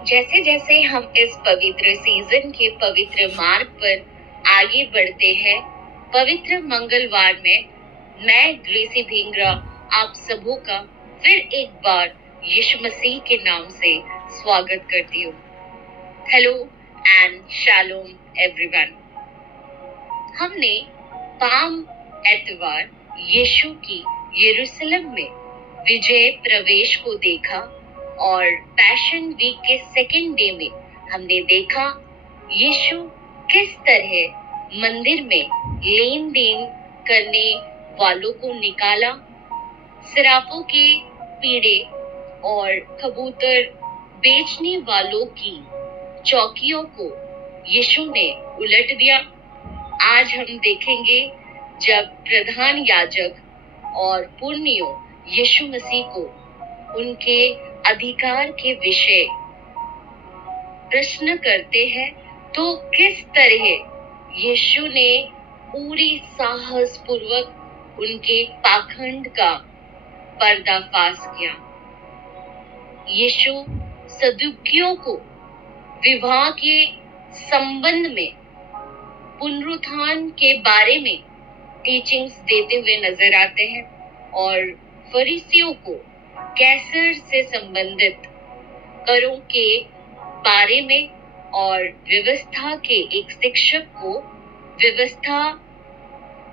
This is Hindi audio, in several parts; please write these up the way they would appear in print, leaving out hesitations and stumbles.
जैसे जैसे हम इस पवित्र सीजन के पवित्र मार्ग पर आगे बढ़ते हैं, पवित्र मंगलवार में मैं ग्रेसी भिंगरा आप सबों का फिर एक बार यीशु मसीह के नाम से स्वागत करती हूँ। Hello and shalom everyone. हमने पाम एतवार यीशु की यरूशलेम में विजय प्रवेश को देखा और पैशन वीक के सेकेंड डे में हमने देखा यीशु किस तरह मंदिर में लेन देन करने वालों को निकाला, सरापों के पीड़े और कबूतर बेचने वालों की चौकियों को यीशु ने उलट दिया। आज हम देखेंगे जब प्रधान याजक और पुण्यों यीशु मसीह को उनके अधिकार के विषय प्रश्न करते हैं तो किस तरह यीशु ने पूरी साहस पूर्वक उनके पाखंड का पर्दाफाश किया। यीशु सदुकियों को विवाह के संबंध में पुनरुत्थान के बारे में टीचिंग्स देते हुए नजर आते हैं और फरीसियों को कैसर से संबंधित करों के बारे में और व्यवस्था के एक शिक्षक को व्यवस्था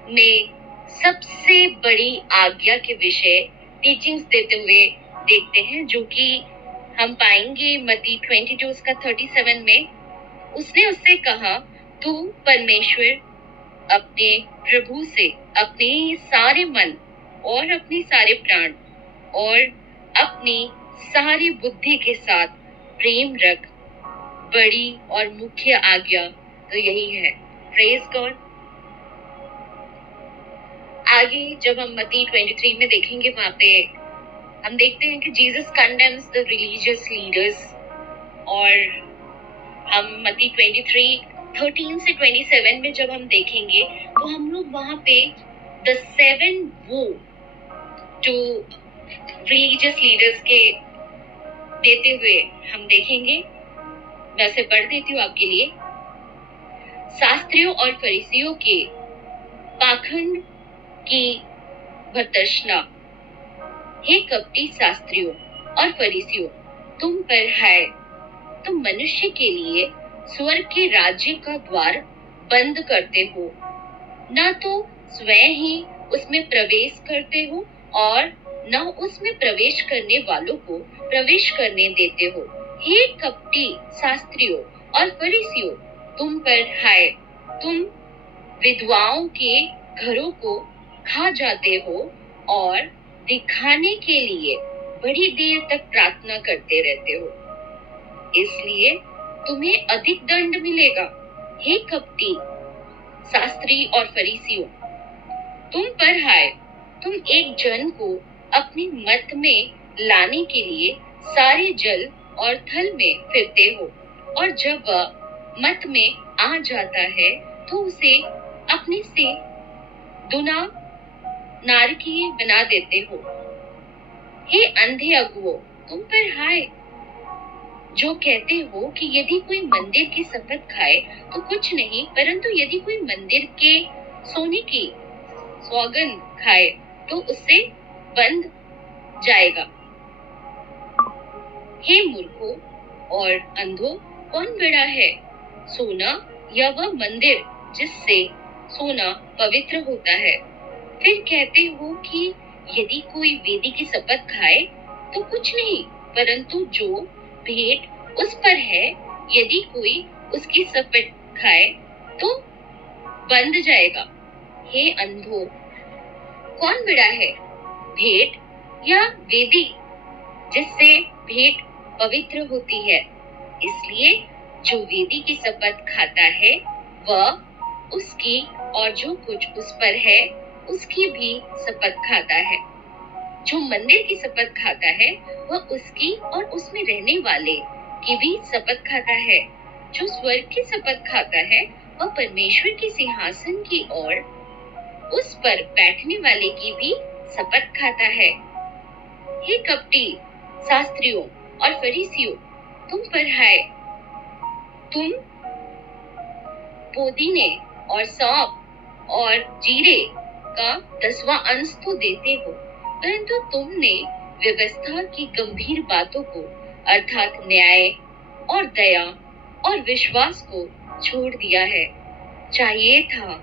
में सबसे बड़ी आज्ञा के विषय टीचिंग्स देते हुए देखते हैं, जो कि हम पाएंगे मत्ती 22 का 37 में। उसने उससे कहा, तू परमेश्वर अपने प्रभु से अपने सारे मन और अपने सारे प्राण और अपनी सारी बुद्धि के साथ प्रेम रख। बड़ी और मुख्य आज्ञा तो यही है। Praise God. आगे जब हम मत्ती 23 में देखेंगे, वहां पे हम देखते हैं कि Jesus condemns the religious leaders, और हम मत्ती 23:13 से 27 में जब हम देखेंगे तो हम लोग वहां पे द 7 वो टू रिलीजियस लीडर्स के देते हुए हम देखेंगे। मैं उसे पढ़ देती हूँ आपके लिए। शास्त्रियों और फरीसियों के पाखंड की भर्त्सना। हे कपटी शास्त्रियों और फरीसियों, तुम पर है, तुम मनुष्य के लिए स्वर्ग के राज्य का द्वार बंद करते हो, न तो स्वयं ही उसमें प्रवेश करते हो और न उसमें प्रवेश करने वालों को प्रवेश करने देते हो। हे कपटी शास्त्रियों और फरीसियों, तुम पर है, तुम विधवाओं के घरों को खा जाते हो और दिखाने के लिए बड़ी देर तक प्रार्थना करते रहते हो, इसलिए तुम्हें अधिक दंड मिलेगा। हे कपटी शास्त्री और फरीसियों, तुम पर है, तुम एक जन को अपने मत में लाने के लिए सारे जल और थल में फिरते हो, और जब वह मत में आ जाता है तो उसे अपने से दुना नारकीय बना देते हो। हे अंधे अगुओं, तुम पर हाय, जो कहते हो कि यदि कोई मंदिर की शपथ खाए तो कुछ नहीं, परंतु यदि कोई मंदिर के सोने की सौगंध खाए तो उससे बंध जाएगा। हे मूर्खों और अंधों, कौन बड़ा है, सोना या वह मंदिर जिससे सोना पवित्र होता है? फिर कहते हो कि यदि कोई वेदी की शपथ खाए तो कुछ नहीं, परंतु जो भेंट उस पर है, यदि कोई उसकी शपथ खाए तो बंध जाएगा। हे अंधों, कौन बड़ा है, भेंट या वेदी जिससे भेंट पवित्र होती है? इसलिए जो वेदी की शपथ खाता है वह उसकी और जो कुछ उस पर है उसकी भी शपथ खाता है। जो मंदिर की शपथ खाता है वह उसकी और उसमें रहने वाले की भी शपथ खाता है। जो स्वर्ग की शपथ खाता है वह परमेश्वर के सिंहासन की और उस पर बैठने वाले की भी शपथ खाता है। हे कपटी शास्त्रियों और फरीसियों, तुम पर हाय, तुम पुदीने और सौंफ और जीरे का 10वां अंश तो देते हो, परंतु तुमने व्यवस्था की गंभीर बातों को अर्थात न्याय और दया और विश्वास को छोड़ दिया है। चाहिए था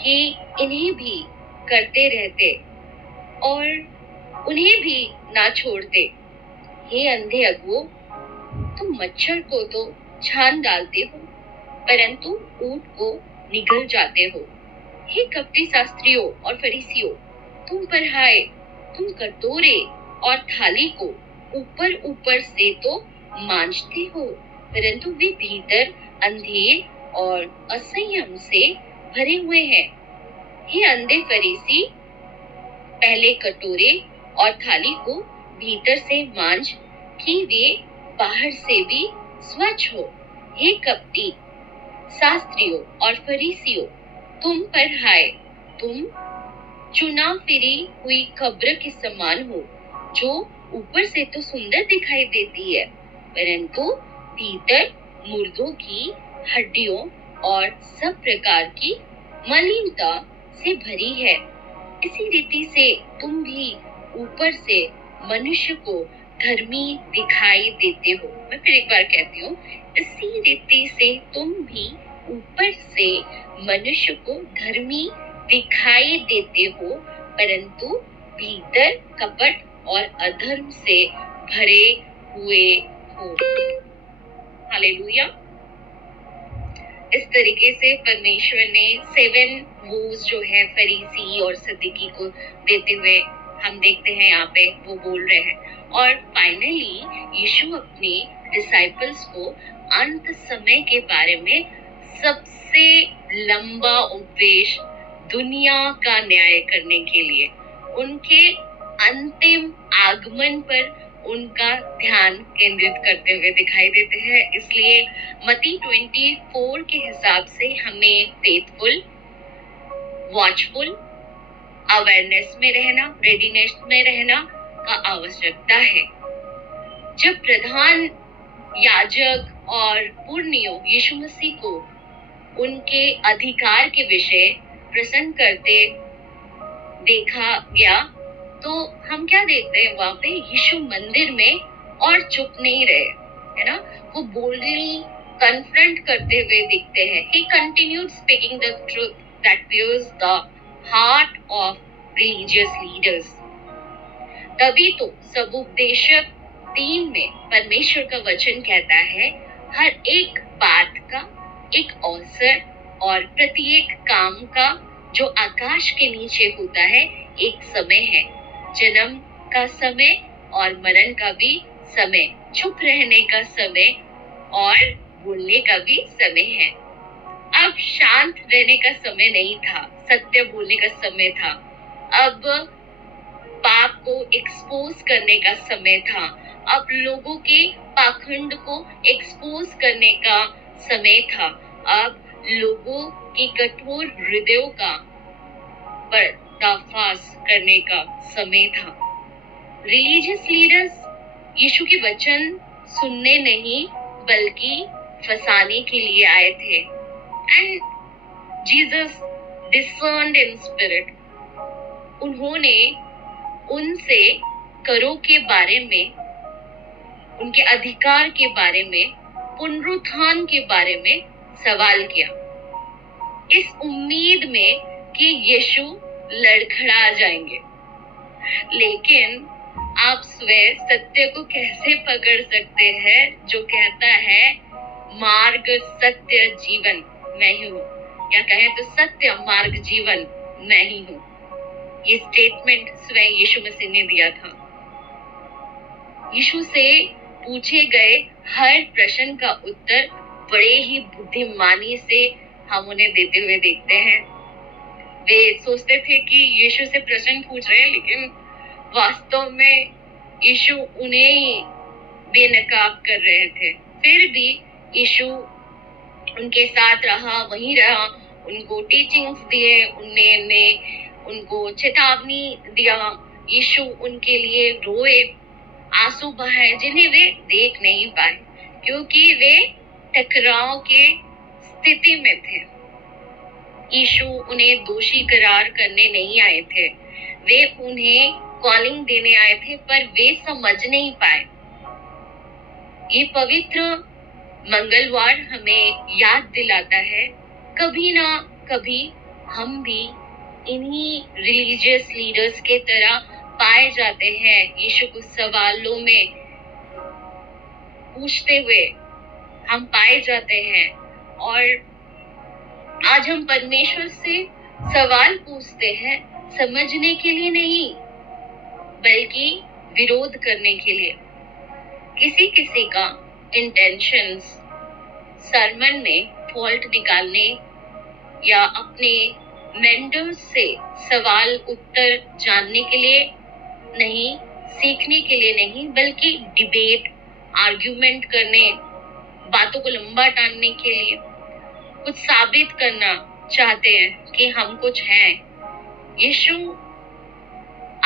कि इन्हें भी करते रहते और उन्हें भी ना छोड़ते। हे अंधे अगुओं, तुम मच्छर को तो छान डालते हो, परंतु ऊंट को निगल जाते हो। हे कपटी शास्त्रियों और फरीसियों, तुम पर हाय, तुम कटोरे और थाली को ऊपर ऊपर से तो मांजते हो, परंतु वे भीतर अंधेर और असंयम से भरे हुए हैं। हे अंधे फरीसी, पहले कटोरे और थाली को भीतर से मांज कि वे बाहर से भी स्वच्छ हो। हे कपटी शास्त्रियों और फरीसियों, तुम पर हाय, तुम चुना फिरी हुई कब्र के समान हो, जो ऊपर से तो सुंदर दिखाई देती है, परंतु भीतर मुर्दों की हड्डियों और सब प्रकार की मलिनता से भरी है। इसी रीति से तुम भी ऊपर से मनुष्य को धर्मी दिखाई देते हो। मैं फिर एक बार कहती हूँ, इसी रीति से तुम भी ऊपर से मनुष्य को धर्मी दिखाई देते हो, परंतु भीतर कपट और अधर्म से भरे हुए हो। हालेलुया। इस तरीके से परमेश्वर ने 7 वोज जो है फरीसी और सदुकी को देते हुए हम देखते हैं यहाँ पे वो बोल रहे हैं। और फाइनली यीशु अपने डिसाइपल्स को अंत समय के बारे में सबसे लंबा उपदेश, दुनिया का न्याय करने के लिए, उनके अंतिम आगमन पर उनका ध्यान केंद्रित करते हुए दिखाई देते हैं। इसलिए मत्ती 24 के हिसाब से हमें फेथफुल, वॉचफुल, अवेयरनेस में रहना, रेडीनेस में रहना का आवश्यकता है। जब प्रधान याजक और पुरनियों यीशु मसीह को उनके अधिकार के विषय प्रसन्न करते देखा गया, तो हम क्या देखते हैं वहां पे? यीशु मंदिर में और चुप नहीं रहे, है ना? वो बोल्डली कन्फ्रंट करते हुए दिखते हैं। He continued speaking the truth that pierced the heart of religious leaders. तभी तो सबुपदेशक 3 में परमेश्वर का वचन कहता है, हर एक बात का एक अवसर और प्रत्येक काम का जो आकाश के नीचे होता है एक समय है, जन्म का समय और मरण का भी समय, चुप रहने का समय और बोलने का भी समय है। अब शांत रहने का समय नहीं था, सत्य बोलने का समय था। अब पाप को एक्सपोज करने का समय था। अब लोगों के पाखंड को एक्सपोज करने का समय था। अब लोगों की कठोर हृदयों का पर्दाफाश करने का समय था। रिलीजियस लीडर्स यीशु के वचन सुनने नहीं बल्कि फंसाने के लिए आए थे। And Jesus discerned in spirit. उन्होंने उनसे करों के बारे में, उनके अधिकार के बारे में, पुनरुत्थान के बारे में सवाल किया, इस उम्मीद में कि यीशु लड़खड़ा जाएंगे। लेकिन आप स्वयं सत्य को कैसे पकड़ सकते हैं जो कहता है मार्ग सत्य जीवन मैं ही हूँ, या कहें तो सत्य मार्ग जीवन मैं ही हूँ। ये स्टेटमेंट स्वयं यीशु मसीह ने दिया था। यीशु से पूछे गए हर प्रश्न का उत्तर बड़े ही बुद्धिमानी से हम उन्हें देते हुए देखते हैं। वे सोचते थे कि यीशु से प्रश्न पूछ रहे हैं, लेकिन वास्तव में यीशु उन्हें ही बेनकाब कर रहे थे। फिर भी यीशु उनके साथ रहा, वहीं रहा, उनको टीचिंग्स दिए, उनको चेतावनी दिया। यीशु उनके लिए रोए, आंसू बहाए जिन्हें वे देख नहीं पाए। क्योंकि वे टकराव के स्थिति में थे। यीशु उन्हें दोषी करार करने नहीं आए थे, वे उन्हें कॉलिंग देने आए थे, पर वे समझ नहीं पाए। ये पवित्र मंगलवार हमें याद दिलाता है, कभी ना कभी हम भी इन्हीं रिलीजियस लीडर्स के तरह पाए जाते हैं, यीशु को सवालों में पूछते हुए हम पाए जाते हैं। और आज हम परमेश्वर से सवाल पूछते हैं, समझने के लिए नहीं बल्कि विरोध करने के लिए। किसी किसी का इंटेंशंस सरमन में फॉल्ट निकालने या अपने मेंटर्स से सवाल उत्तर जानने के लिए नहीं, सीखने के लिए नहीं, बल्कि डिबेट, आर्ग्यूमेंट करने, बातों को लंबा टानने के लिए, कुछ साबित करना चाहते हैं कि हम कुछ हैं। यीशु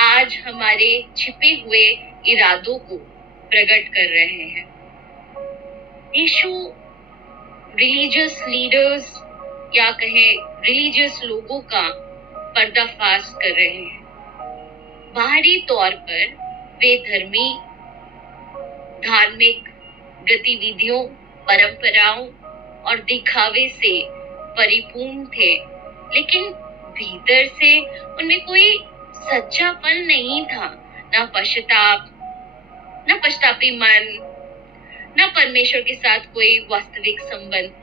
आज हमारे छिपे हुए इरादों को प्रकट कर रहे हैं। यीशु रिलीजियस लीडर्स या कहे रिलीजियस लोगों का पर्दाफाश कर रहे हैं। बाहरी तौर पर वे धार्मिक गतिविधियों, परंपराओं और दिखावे से परिपूर्ण थे, लेकिन भीतर से उनमें कोई सच्चापन नहीं था, ना पश्चाताप, ना पश्चातापी मन, ना परमेश्वर के साथ कोई वास्तविक संबंध।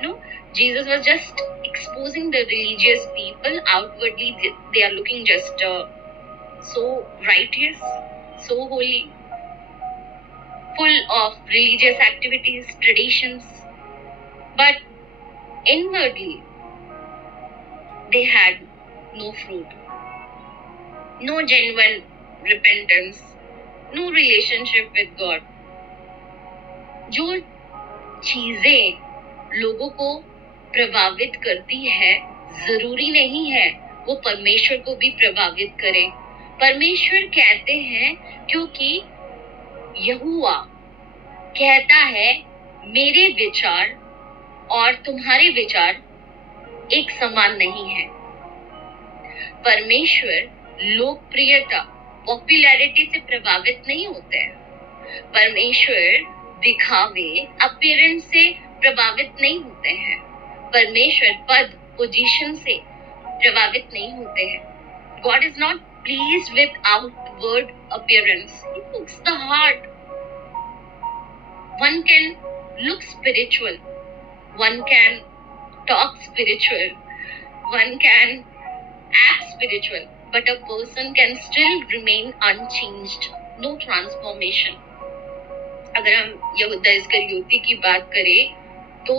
No, Jesus was just exposing the religious people. Outwardly, they are looking just so righteous, so holy, full of religious activities, traditions, but inwardly, they had no fruit, no genuine repentance, no relationship with God. जो चीजें लोगों को प्रभावित करती है, जरूरी नहीं है वो परमेश्वर को भी प्रभावित करे। परमेश्वर कहते हैं, क्योंकि यहोवा कहता है, मेरे विचार और तुम्हारे विचार एक समान नहीं है। परमेश्वर लोकप्रियता, पॉपुलैरिटी से प्रभावित नहीं होते हैं। परमेश्वर दिखावे, अपीयरेंस से प्रभावित नहीं होते हैं। परमेश्वर पद, पोजीशन से प्रभावित नहीं होते हैं। God is not pleased with outward appearance. He looks the heart. One can look spiritual, one can talk spiritual, one can act spiritual, but a person can still remain unchanged, no transformation. अगर हम यहूदा इस्करियोती की बात करें तो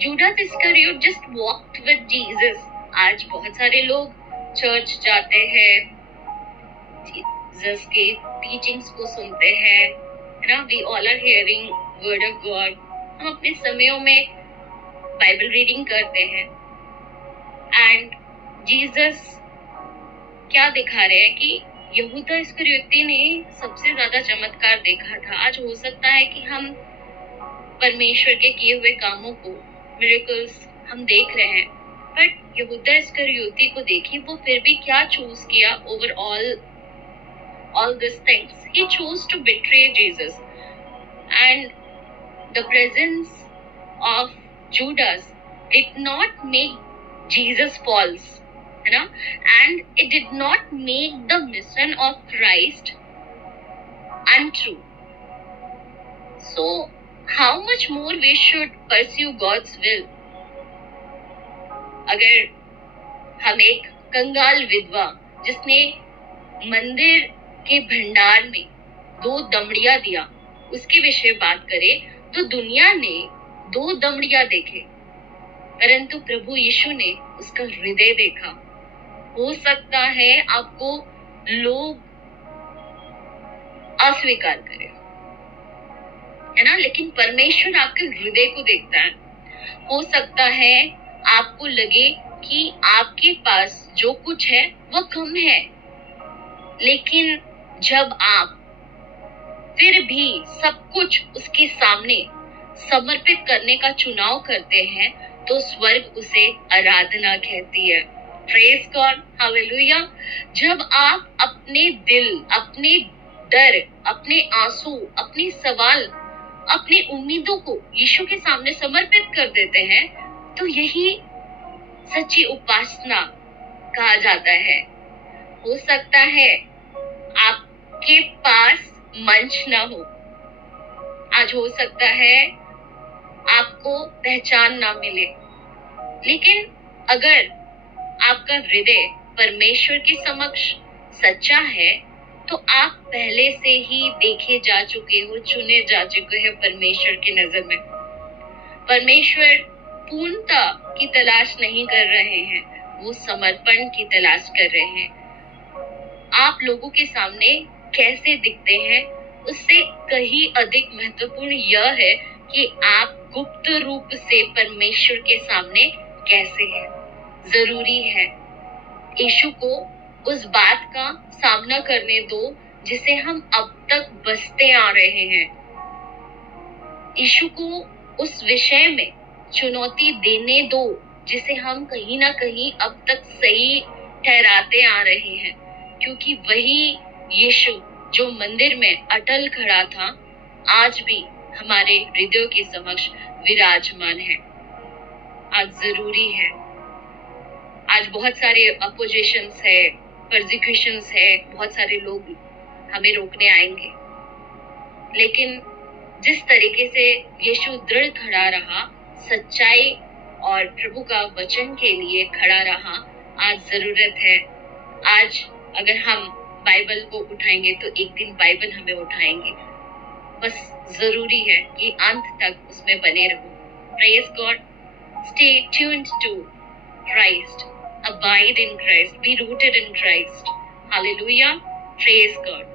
Judas Iscariot just walked with Jesus. आज बहुत सारे लोग चर्च जाते हैं, जीसस के टीचिंग्स को सुनते हैं, है ना, we all are hearing word of God. हम अपने समयों में बाइबल रीडिंग करते हैं एंड जीसस क्या दिखा रहे हैं कि यहूदा इस्करियोती ने सबसे ज्यादा चमत्कार देखा था। आज हो सकता है कि हम परमेश्वर के किए हुए कामों को, मिरेकल्स हम देख रहे हैं, बट यहूदा इस्करियोती को देखिए, वो फिर भी क्या चूज किया over all these things. He chose to betray Jesus, and the presence of Judas did not make Jesus false, है ना, and it did not make the mission of Christ untrue. So how much more we should pursue God's will? अगर हम एक कंगाल विधवा जिसने मंदिर के भंडार में 2 दमड़िया दिया, उसके विषय बात करें तो दुनिया ने 2 दमड़िया देखे, परंतु प्रभु यीशु ने उसका हृदय देखा। हो सकता है आपको लोग अस्वीकार करें, है ना, लेकिन परमेश्वर आपके हृदय को देखता है। हो सकता है आपको लगे कि आपके पास जो कुछ है वो कम है, लेकिन जब आप फिर भी सब कुछ उसके सामने समर्पित करने का चुनाव करते हैं तो स्वर्ग उसे आराधना कहती है। Praise God, hallelujah. जब आप अपने दिल, अपने डर, अपने आंसू, अपने सवाल, अपनी उम्मीदों को यीशु के सामने समर्पित कर देते हैं तो यही सच्ची उपासना कहा जाता है। हो सकता है आपके पास मंच ना हो, आज हो सकता है आपको पहचान ना मिले, लेकिन अगर आपका हृदय परमेश्वर के समक्ष सच्चा है तो आप पहले से ही देखे जा चुके हो, चुने जा चुके हैं परमेश्वर की नजर में। परमेश्वर पूर्णता की तलाश नहीं कर रहे हैं, वो समर्पण की तलाश कर रहे हैं। आप लोगों के सामने कैसे दिखते हैं उससे कहीं अधिक महत्वपूर्ण यह है कि आप गुप्त रूप से परमेश्वर के सामने कैसे हैं। जरूरी है यीशु को उस बात का सामना करने दो जिसे हम अब तक बसते आ रहे हैं। यीशु को उस विषय में चुनौती देने दो जिसे हम कहीं ना कहीं अब तक सही ठहराते आ रहे हैं, क्योंकि वही यीशु जो मंदिर में अटल खड़ा था आज भी हमारे हृदयों के समक्ष विराजमान है। आज जरूरी है, आज बहुत सारे अपोजिशंस है, परसिक्यूशंस है, बहुत सारे लोग हमें रोकने आएंगे, लेकिन जिस तरीके से यीशु दृढ़ खड़ा रहा, सच्चाई और प्रभु का वचन के लिए खड़ा रहा, आज जरूरत है। आज अगर हम बाइबल को उठाएंगे तो एक दिन बाइबल हमें उठाएंगे। बस जरूरी है कि अंत तक उसमें बने रहो। Praise God, stay tuned to Christ, abide in Christ, be rooted in Christ. Hallelujah, praise God.